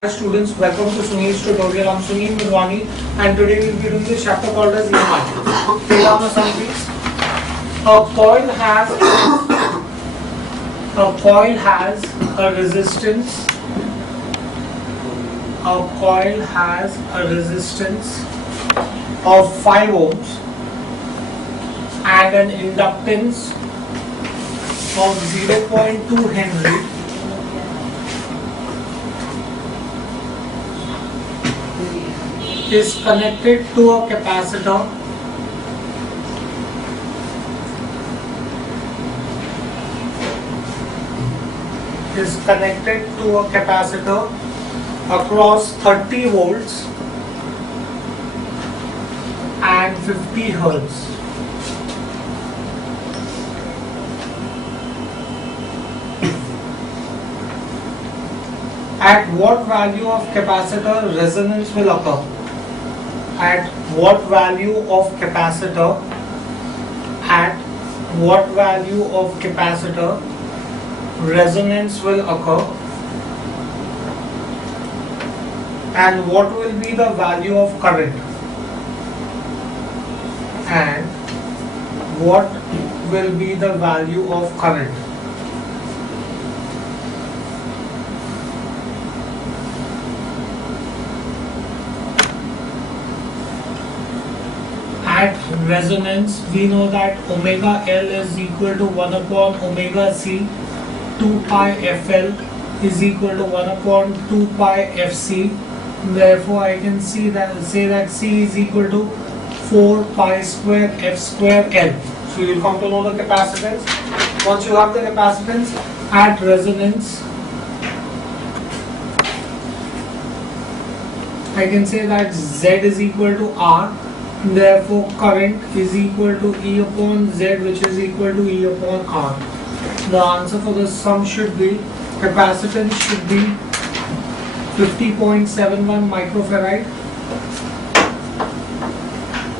Hi students, welcome to Sunil's tutorial. I'm Sunil Mirwani and today we'll be doing this chapter called as EMI. Take down the sum please. A coil has a resistance. A coil has a resistance of 5 ohms and an inductance of 0.2 Henry. Is connected to a capacitor across 30 volts and 50 hertz. At what value of capacitor resonance will occur? At what value of capacitor resonance will occur, and what will be the value of current, and what will be the value of current. At resonance, we know that omega L is equal to 1 upon omega C, 2 pi FL is equal to 1 upon 2 pi FC. Therefore, I can say that C is equal to 4 pi square F square L. So, you will come to know the capacitance. Once you have the capacitance at resonance, I can say that Z is equal to R. Therefore, current is equal to E upon Z, which is equal to E upon R. The answer for the sum should be, capacitance should be 50.71 microfarad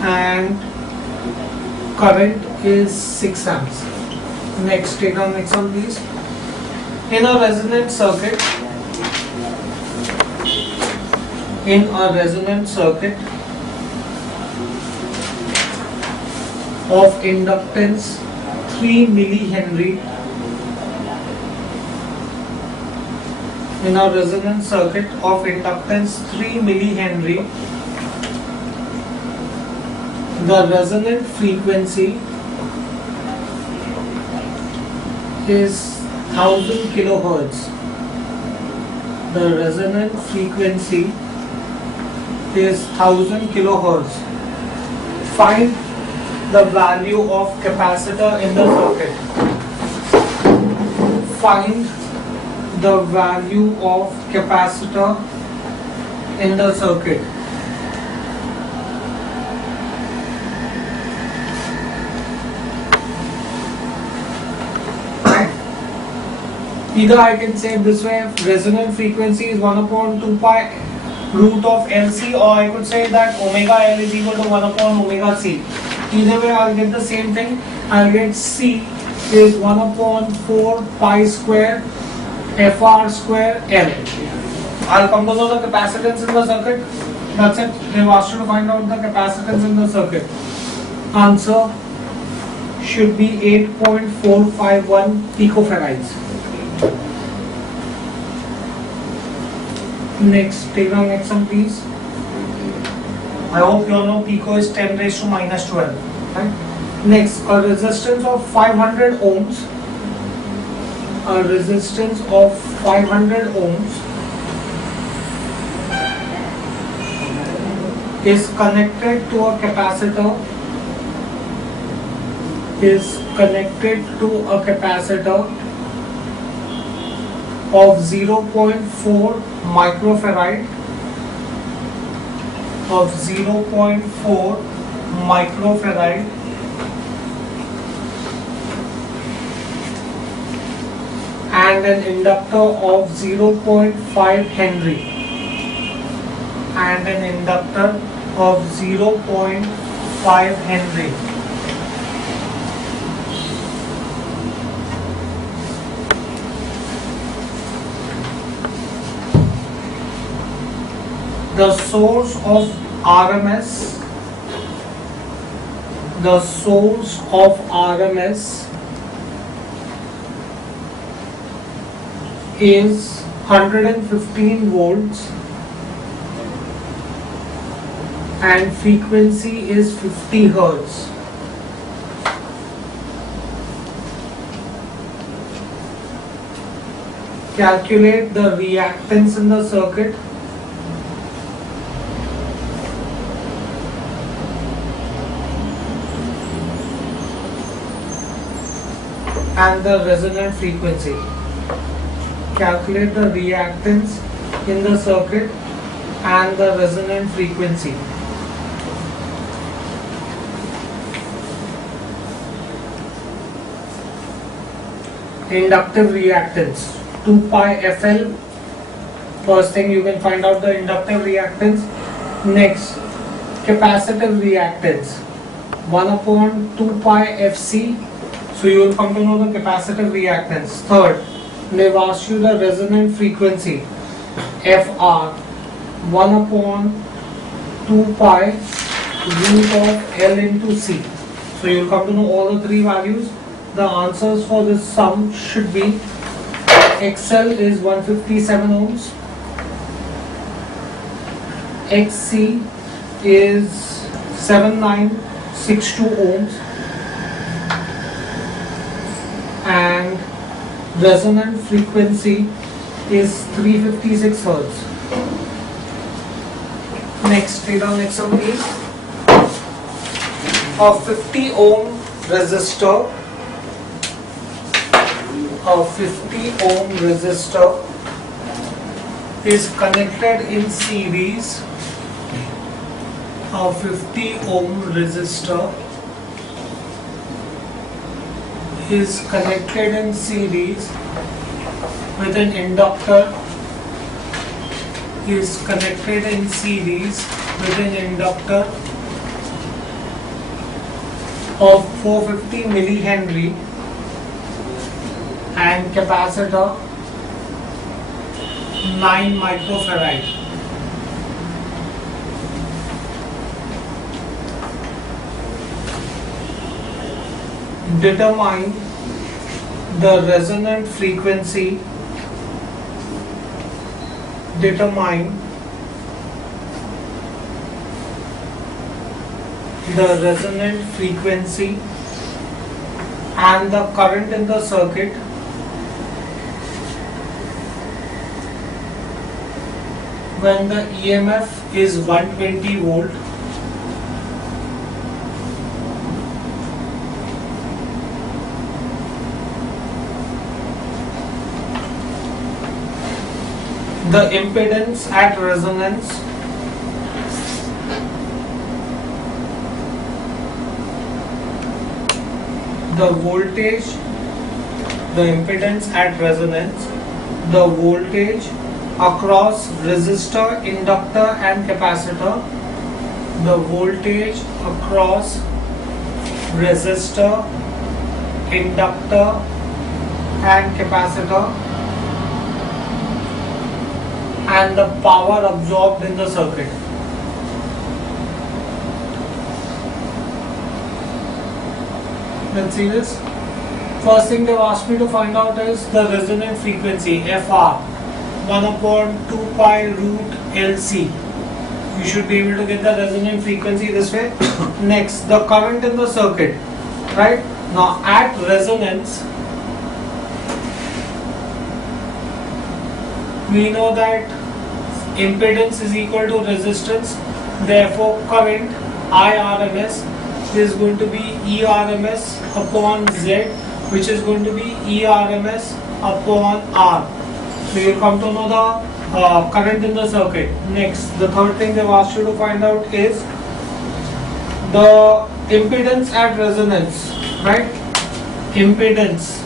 and current is 6 amps. Next, take down next one please. In a resonant circuit, of inductance 3 millihenry, in a resonant circuit of inductance 3 millihenry, the resonant frequency is 1000 kilohertz. The resonant frequency is 1000 kilohertz. Find the value of capacitor in the circuit. Find the value of capacitor in the circuit. Either I can say this way, resonant frequency is 1 upon 2 pi root of LC, or I could say that omega L is equal to 1 upon omega C. Either way, I'll get the same thing. I'll get C is 1 upon 4 pi square FR square L. I'll come to know the capacitance in the circuit. That's it. They've asked you to find out the capacitance in the circuit. Answer should be 8.451 picofarads. Next, take down next one please. I hope you all know pico is 10 raised to minus 12. Right? Next, a resistance of 500 ohms. A resistance of 500 ohms is connected to a capacitor. Of 0.4 microfarad. And an inductor of 0.5 Henry. the source of RMS is 115 volts and frequency is 50 hertz. Calculate the reactance in the circuit and the resonant frequency. Calculate the reactance in the circuit and the resonant frequency. Inductive reactance 2 pi FL. First thing you can find out the inductive reactance. Next, capacitive reactance 1 upon 2 pi FC. So you will come to know the capacitive reactance. Third, they've asked you the resonant frequency FR 1 upon 2 pi root of L into C. So you will come to know all the three values. The answers for this sum should be XL is 157 ohms, XC is 7962 ohms, and resonant frequency is 356 hertz. Next, take down next one please. A 50 ohm resistor. A 50 ohm resistor is connected in series. A 50 ohm resistor is connected in series with an inductor. Is connected in series with an inductor of 450 millihenry and capacitor 9 microfarad. Determine the resonant frequency. Determine the resonant frequency and the current in the circuit when the EMF is 120 volt the impedance at resonance the voltage the impedance at resonance the voltage across resistor, inductor and capacitor, the voltage across resistor, inductor and capacitor, and the power absorbed in the circuit. Let's see this. First thing they've asked me to find out is the resonant frequency, FR. 1 upon 2 pi root LC. You should be able to get the resonant frequency this way. Next, the current in the circuit. Right? Now, at resonance, we know that impedance is equal to resistance. Therefore, current IRMS is going to be ERMS upon Z, which is going to be ERMS upon R. So you come to know the current in the circuit. Next, the third thing they've asked you to find out is the impedance at resonance, right? Impedance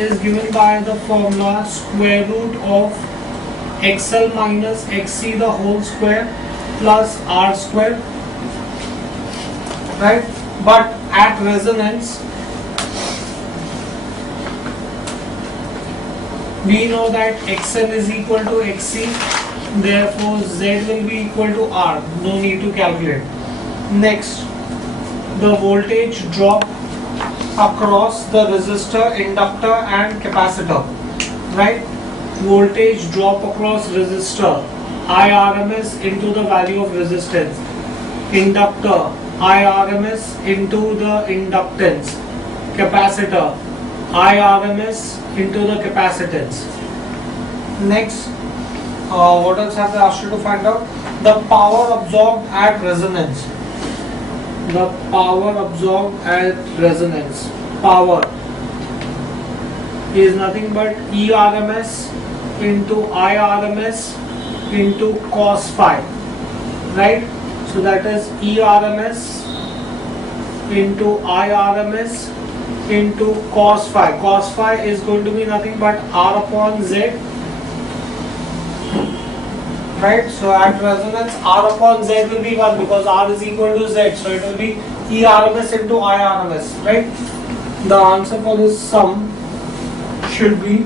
is given by the formula square root of XL minus XC the whole square plus R square, right? But at resonance We know that XL is equal to XC, therefore Z will be equal to R. No need to calculate. Next, the voltage drop across the resistor, inductor and capacitor. Right? Voltage drop across resistor, IRMS into the value of resistance. Inductor, IRMS into the inductance. Capacitor, IRMS into the capacitance. Next, what else have they asked you to find out? The power absorbed at resonance. The power absorbed at resonance. Power is nothing but ERMS into IRMS into cos phi. Right? So that is ERMS into IRMS into cos phi. Cos phi is going to be nothing but R upon Z. Right? So at resonance R upon Z will be 1 because R is equal to Z. So it will be ERMS into IRMS. Right? The answer for this sum should be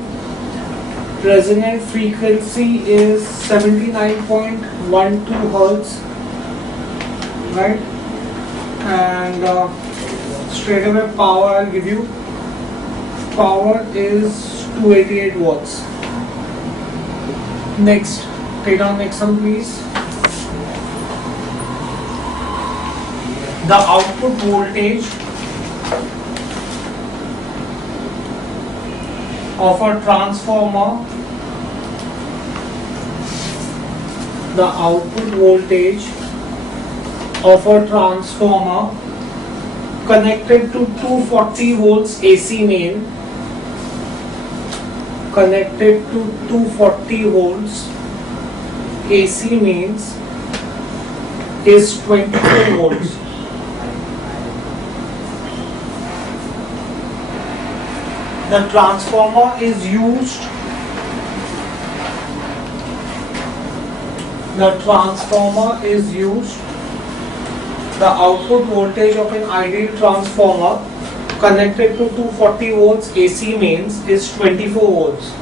resonant frequency is 79.12 Hertz. Right? And straight away power I'll give you. Power is 288 watts. Next, take down next one please. The output voltage of a transformer. The output voltage of a transformer connected to 240 volts AC main, connected to 240 volts AC mains is 24 volts. The transformer is used. The output voltage of an ideal transformer connected to 240 volts AC mains is 24 volts.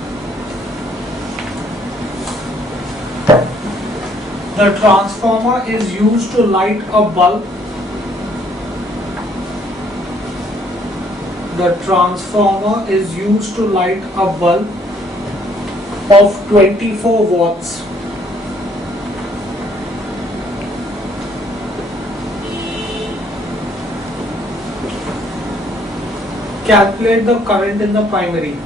The transformer is used to light a bulb. The transformer is used to light a bulb of 24 watts. Calculate the current in the primary.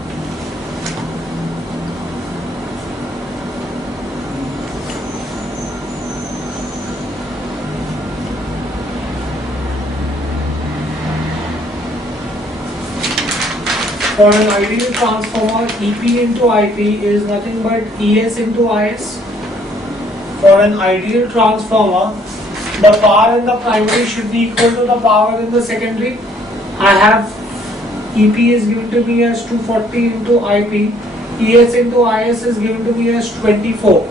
For an ideal transformer, EP into IP is nothing but ES into IS. For an ideal transformer, the power in the primary should be equal to the power in the secondary. I have EP is given to me as 240 into IP. ES into IS is given to me as 24.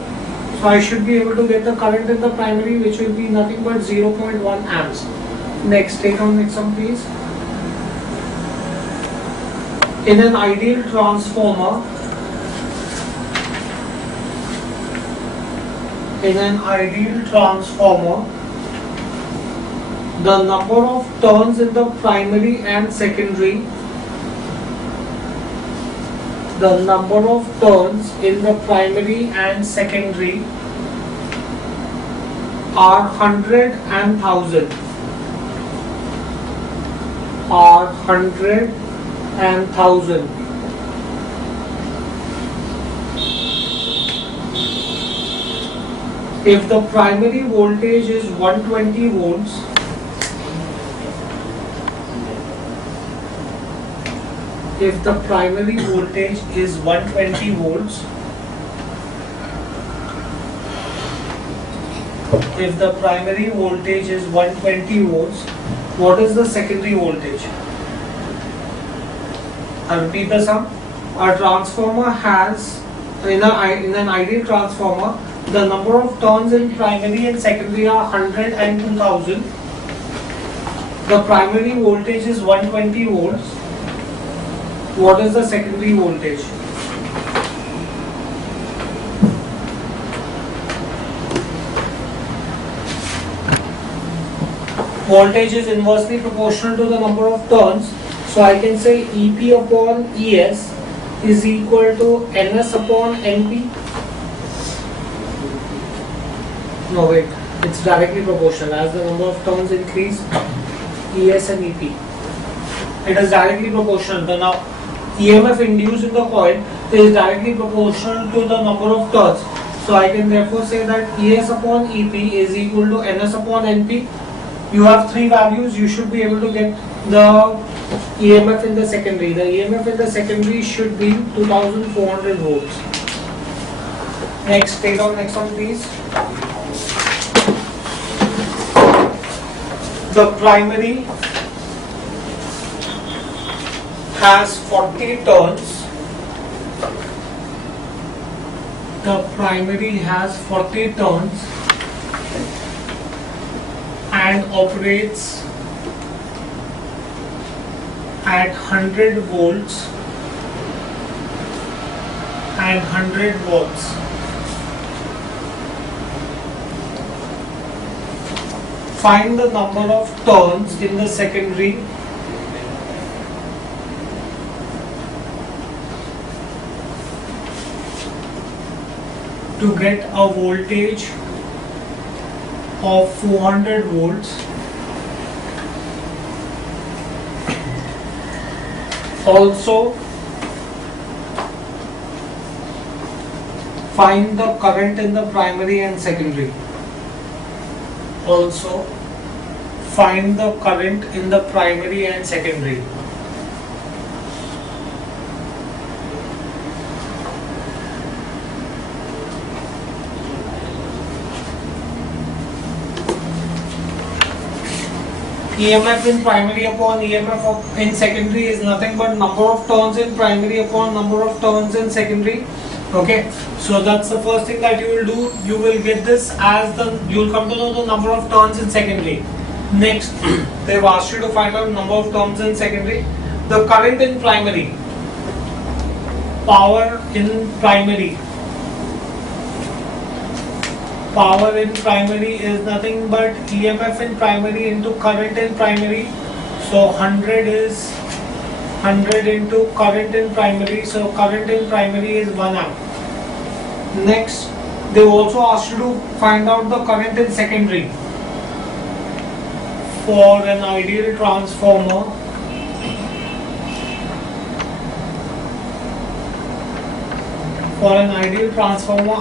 So I should be able to get the current in the primary, which will be nothing but 0.1 amps. Next, take on next one please. In an ideal transformer, the number of turns in the primary and secondary, are 100 and 1000. If the primary voltage is 120 volts, if the primary voltage is 120 volts, what is the secondary voltage? I'll repeat the sum. A transformer has, in an ideal transformer, the number of turns in primary and secondary are 100 and 2000. The primary voltage is 120 volts. What is the secondary voltage? voltage is inversely proportional to the number of turns. So I can say EP upon ES is equal to NS upon NP. No, wait, it's directly proportional. As the number of turns increase, ES and EP, it is directly proportional. The now EMF induced in the coil is directly proportional to the number of turns. So I can therefore say that ES upon EP is equal to NS upon NP. You have three values. You should be able to get the EMF in the secondary. The EMF in the secondary should be 2400 volts. Next, take down next one please. The primary has 40 turns. The primary has 40 turns and operates at 100 volts and 100 watts. Find the number of turns in the secondary to get a voltage of 400 volts. Also, find the current in the primary and secondary. Also, find the current in the primary and secondary. EMF in primary upon EMF in secondary is nothing but number of turns in primary upon number of turns in secondary. Okay, so that's the first thing that you will do. You will get this as you will come to know the number of turns in secondary. Next, they've asked you to find out number of turns in secondary. The current in primary, power in primary. Power in primary is nothing but EMF in primary into current in primary. So 100 is 100 into current in primary. So current in primary is 1 amp. Next, they also asked you to find out the current in secondary. For an ideal transformer,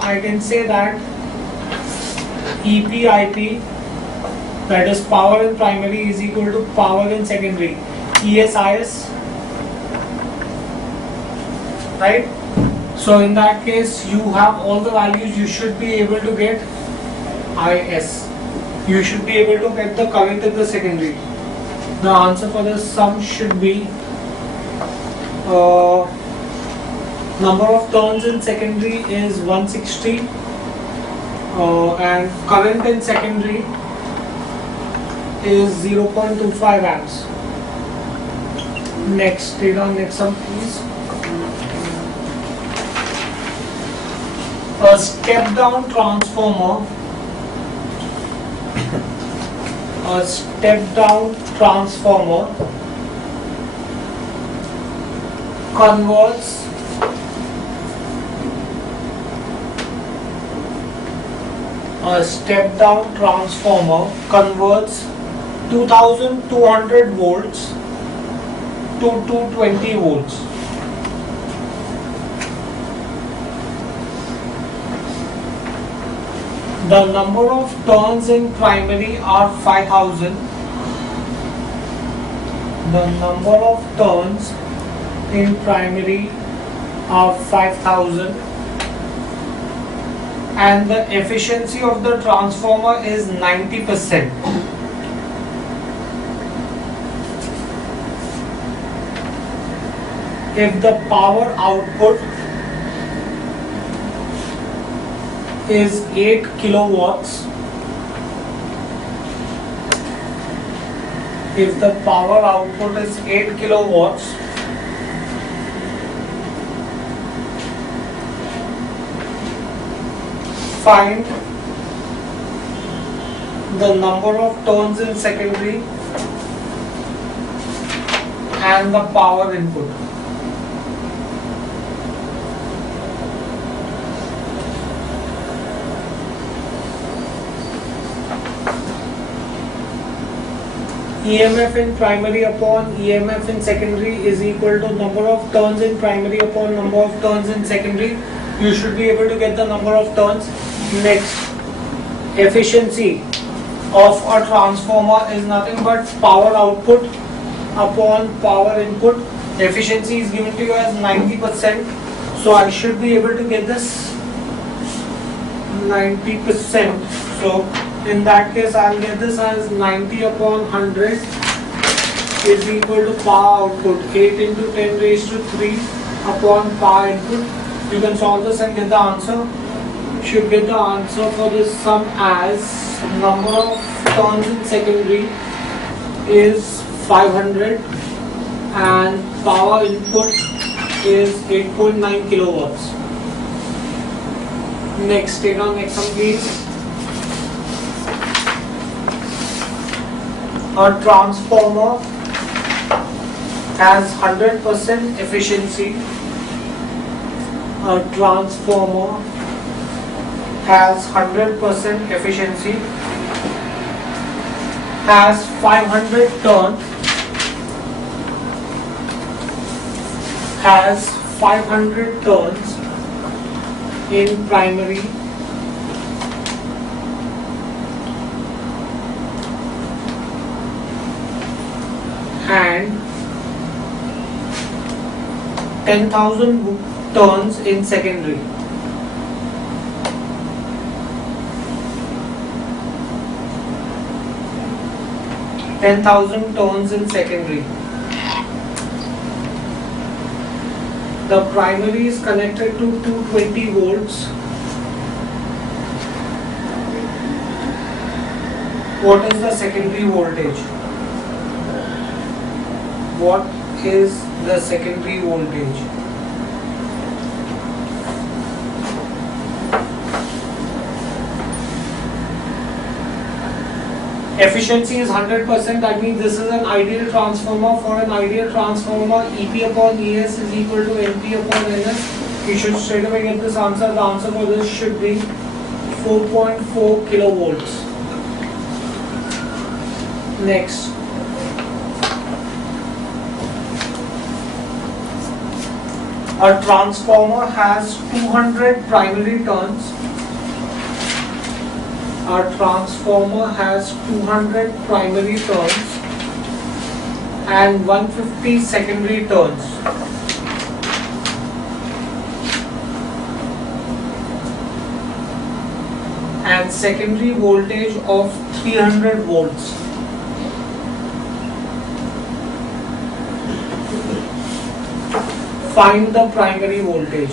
I can say that EP/IP, that is power in primary, is equal to power in secondary, ES/IS, right? So in that case, you have all the values. You should be able to get IS. You should be able to get the current in the secondary. The answer for this sum should be number of turns in secondary is 160 and current in secondary is 0.25 amps. Next, take on next sum please. A step down transformer converts a step down transformer converts 2200 volts to 220 volts. The number of turns in primary are 5000. The number of turns in primary are 5000. And the efficiency of the transformer is 90%. If the power output is 8 kilowatts, if the power output is 8 kilowatts, find the number of turns in secondary and the power input. EMF in primary upon EMF in secondary is equal to number of turns in primary upon number of turns in secondary. You should be able to get the number of turns. Next, efficiency of a transformer is nothing but power output upon power input. Efficiency is given to you as 90%. So I should be able to get this 90%. So in that case, I'll get this as 90 upon 100 is equal to power output 8 into 10 raised to 3 upon power input. You can solve this and get the answer. You should get the answer for this sum as number of turns in secondary is 500 and power input is 8.9 kilowatts. Next, take on next one please. A transformer has 100% efficiency. A transformer has 100% efficiency, has 500 turns, has 500 turns in primary and 10,000 turns in secondary. Turns in secondary. The primary is connected to 220 volts. What is the secondary voltage? What is the secondary voltage? Efficiency is 100%. That means this is an ideal transformer. For an ideal transformer, EP upon ES is equal to NP upon NS. You should straight away get this answer. The answer for this should be 4.4 kilovolts. Next. A transformer has 200 primary turns. A transformer has 200 primary turns and 150 secondary turns. And secondary voltage of 300 volts. Find the primary voltage.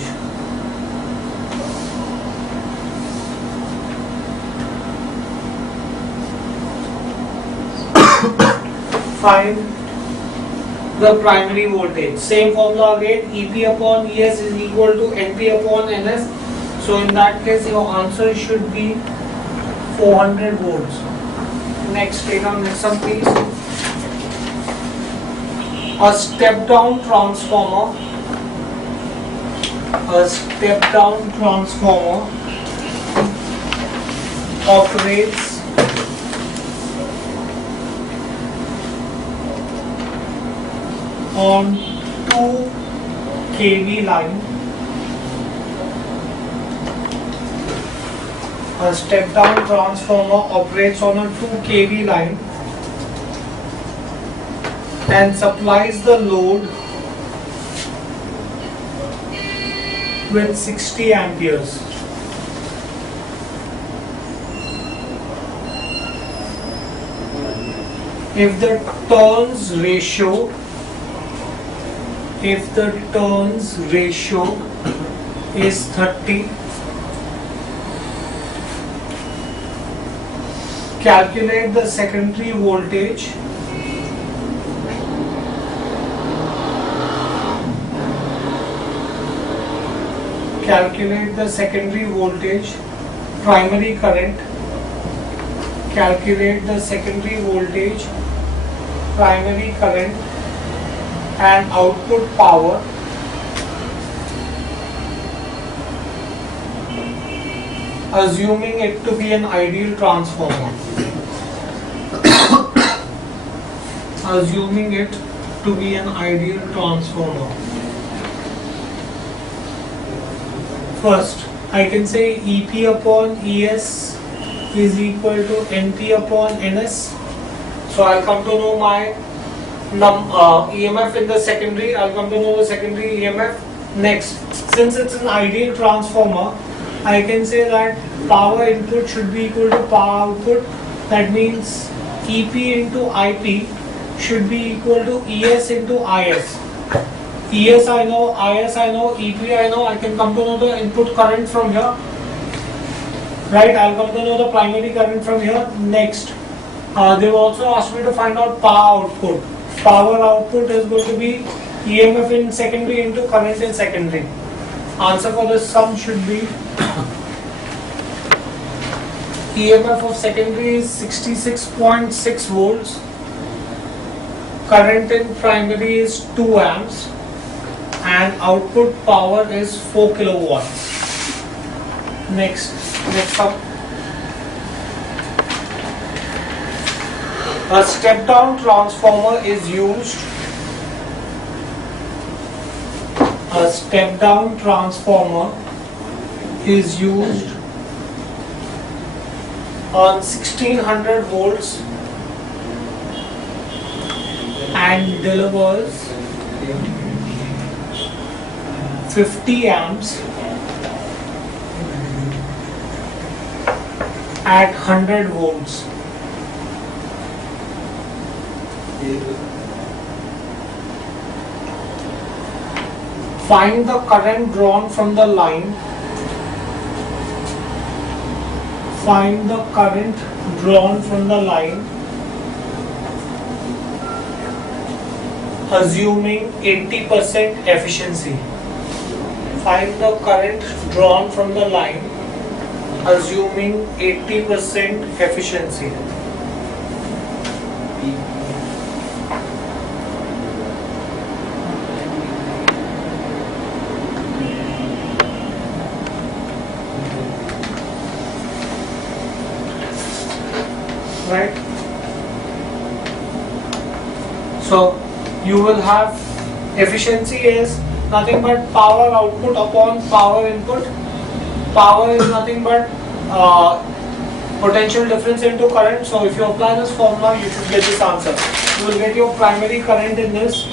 Find the primary voltage. Same formula again, EP upon ES is equal to NP upon NS. So in that case, your answer should be 400 volts. Next, take on next one please. A step-down transformer. A step-down transformer operates on 2 kV line. A step-down transformer operates on a 2 kV line and supplies the load with 60 amperes. If the turns ratio is 30, calculate the secondary voltage primary current, calculate the secondary voltage, primary current and output power assuming it to be an ideal transformer. Assuming it to be an ideal transformer. First, I can say EP upon ES is equal to NP upon NS. So I'll come to know my EMF in the secondary. I'll come to know the secondary EMF. Next, since it's an ideal transformer, I can say that power input should be equal to power output. That means EP into IP should be equal to ES into IS. ES I know, IS I know, EP I know. I can come to know the input current from here. Right, I'll come to know the primary current from here. Next, they've also asked me to find out power output. Power output is going to be EMF in secondary into current in secondary. Answer for this sum should be EMF of secondary is 66.6 volts. Current in primary is 2 amps and output power is 4 kilowatts. Next up, a step down transformer is used. A step down transformer is used on 1600 volts and delivers 50 amps at 100 volts. Find the current drawn from the line. Find the current drawn from the line assuming 80% efficiency. Find the current drawn from the line assuming 80% efficiency. Right? So you will have efficiency is nothing but power output upon power input. Power is nothing but potential difference into current. So if you apply this formula, you should get this answer. You will get your primary current in this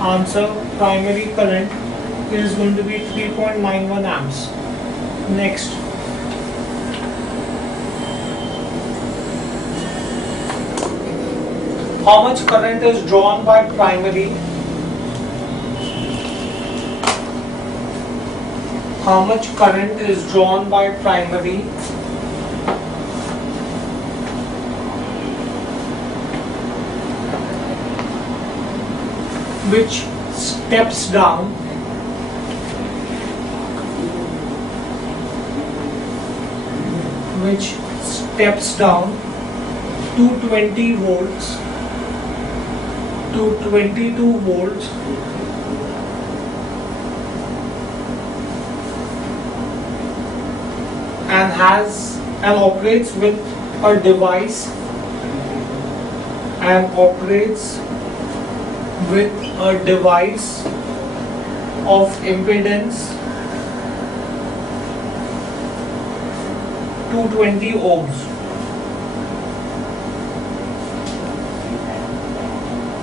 answer. Primary current is going to be 3.91 amps. Next, how much current is drawn by primary? How much current is drawn by primary? Which steps down to 20 volts to 22 volts and operates with a device of impedance 220 ohms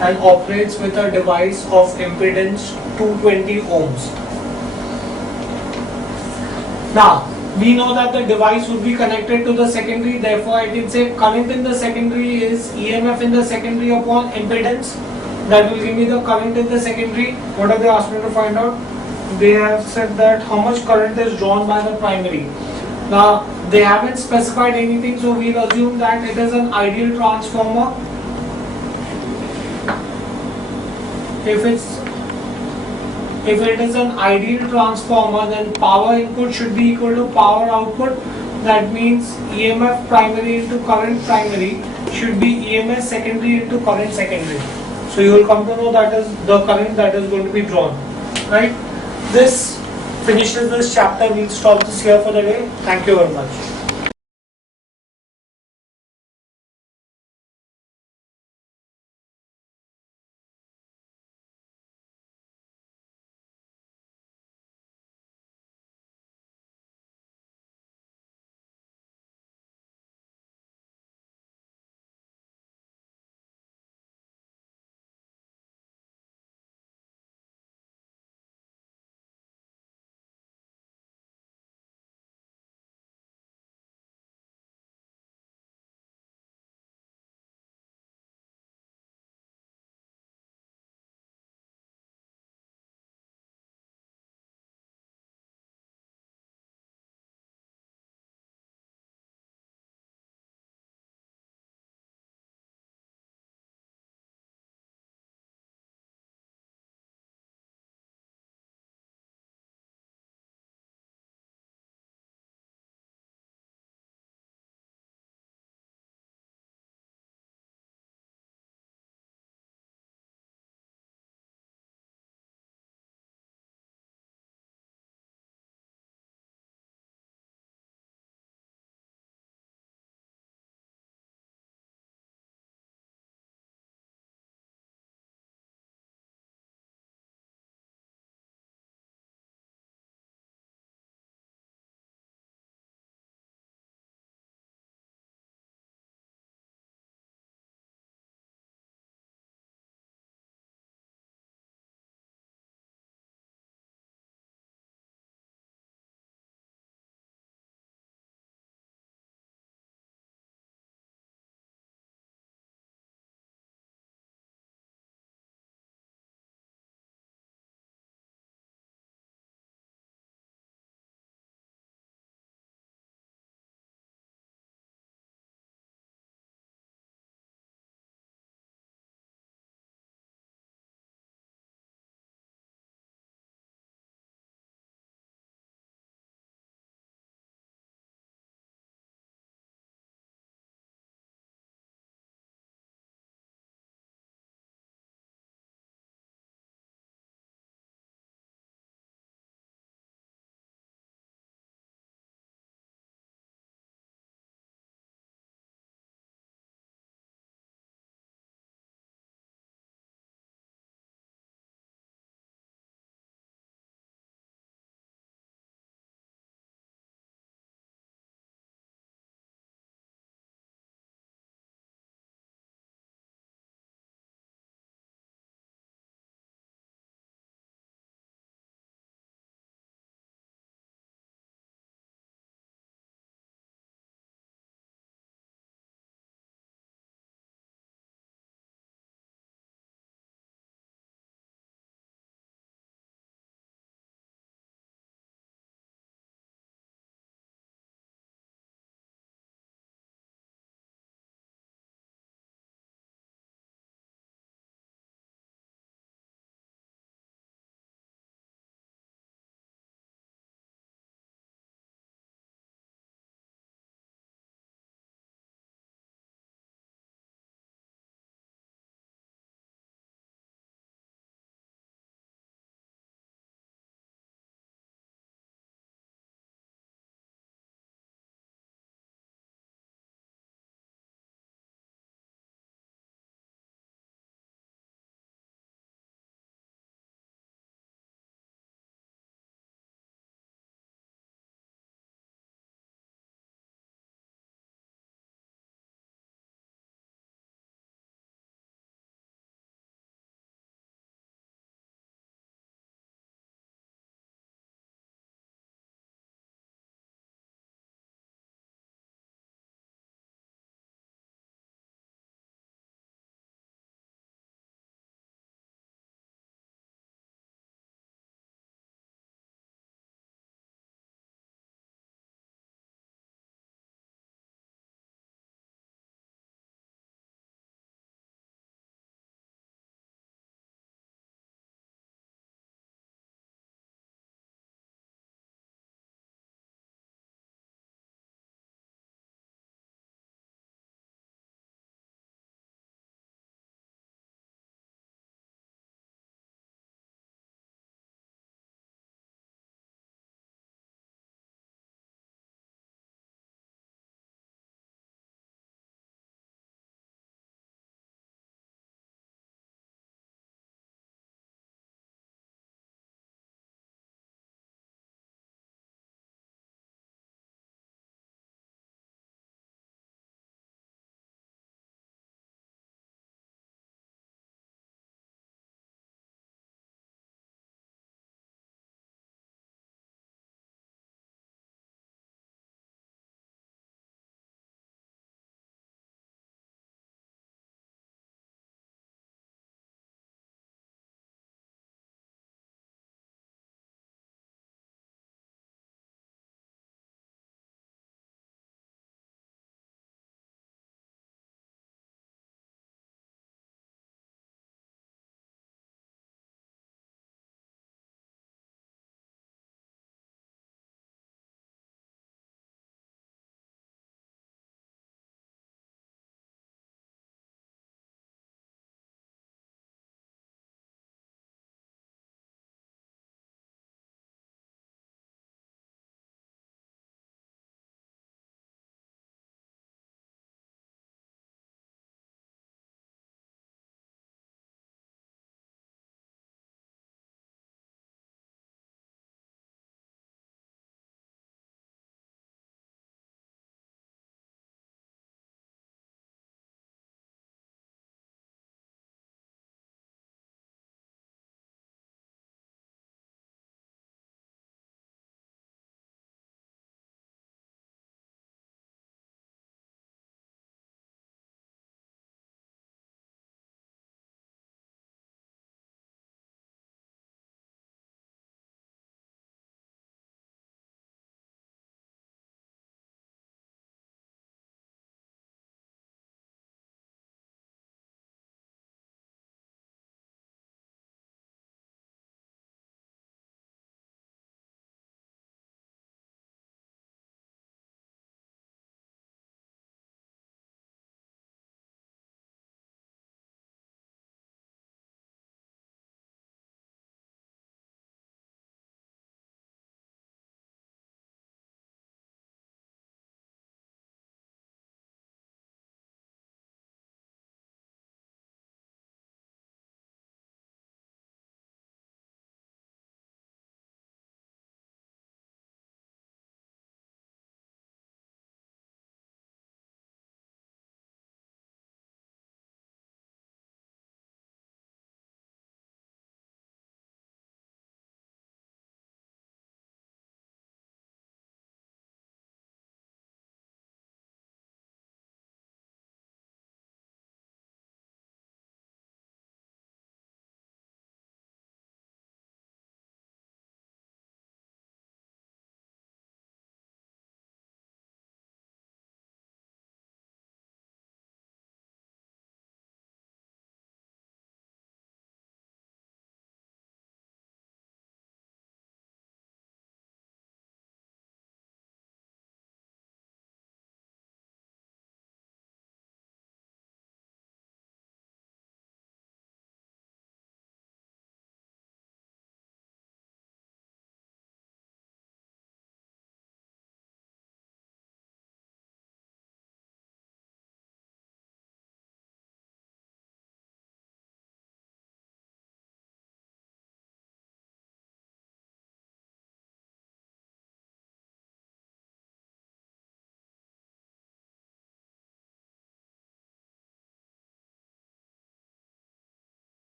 and operates with a device of impedance 220 ohms. Now, we know that the device would be connected to the secondary, therefore I can say current in the secondary is EMF in the secondary upon impedance. That will give me the current in the secondary. What have they asked me to find out? They have said that how much current is drawn by the primary. Now, they haven't specified anything, so we'll assume that it is an ideal transformer. If it is an ideal transformer, then power input should be equal to power output. That means EMF primary into current primary should be EMS secondary into current secondary. So you will come to know that is the current that is going to be drawn. Right? This finishes this chapter. We'll stop this here for the day. Thank you very much.